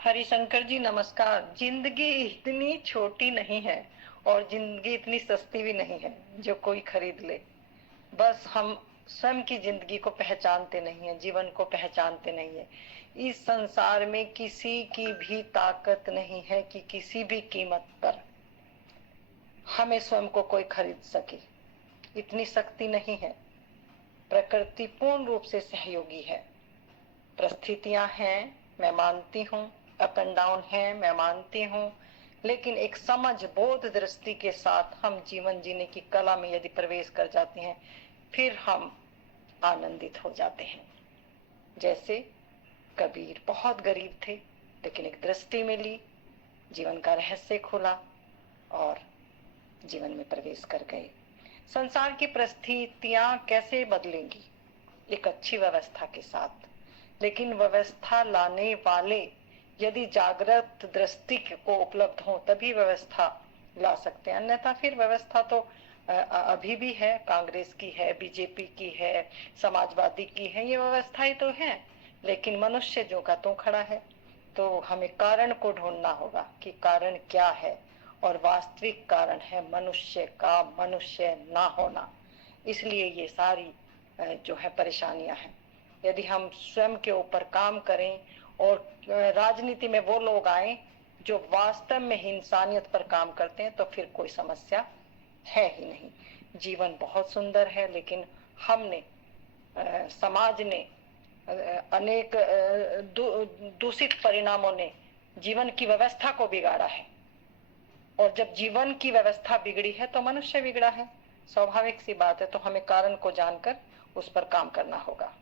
हरिशंकर जी नमस्कार। जिंदगी इतनी छोटी नहीं है और जिंदगी इतनी सस्ती भी नहीं है जो कोई खरीद ले। बस हम स्वयं की जिंदगी को पहचानते नहीं है, जीवन को पहचानते नहीं है। इस संसार में किसी की भी ताकत नहीं है कि किसी भी कीमत पर हमें स्वयं को कोई खरीद सके। इतनी शक्ति नहीं है। प्रकृति पूर्ण रूप से सहयोगी है। परिस्थितियां हैं, मैं मानती हूँ, अप एंड डाउन है, मैं मानती हूँ, लेकिन एक समझ बोध दृष्टि के साथ हम जीवन जीने की कला में यदि प्रवेश कर जाते हैं, फिर हम आनंदित हो जाते हैं। जैसे कबीर बहुत गरीब थे, लेकिन एक दृष्टि मिली, जीवन का रहस्य खुला और जीवन में प्रवेश कर गए। संसार की परिस्थितियां कैसे बदलेंगी? एक अच्छी व्यवस्था के साथ, लेकिन व्यवस्था लाने वाले यदि जागृत दृष्टि को उपलब्ध हो तभी व्यवस्था ला सकते हैं, अन्यथा फिर व्यवस्था तो अभी भी है, कांग्रेस की है, बीजेपी की है, समाजवादी की है, ये व्यवस्था ही तो है, लेकिन मनुष्य जो का तो खड़ा है। तो हमें कारण को ढूंढना होगा कि कारण क्या है, और वास्तविक कारण है मनुष्य का मनुष्य ना होना। इसलिए ये सारी जो है परेशानियां हैं। यदि हम स्वयं के ऊपर काम करें और राजनीति में वो लोग आए जो वास्तव में इंसानियत पर काम करते हैं, तो फिर कोई समस्या है ही नहीं। जीवन बहुत सुंदर है, लेकिन हमने समाज ने अनेक दूषित परिणामों ने जीवन की व्यवस्था को बिगाड़ा है, और जब जीवन की व्यवस्था बिगड़ी है तो मनुष्य बिगड़ा है। स्वाभाविक सी बात है। तो हमें कारण को जानकर उस पर काम करना होगा।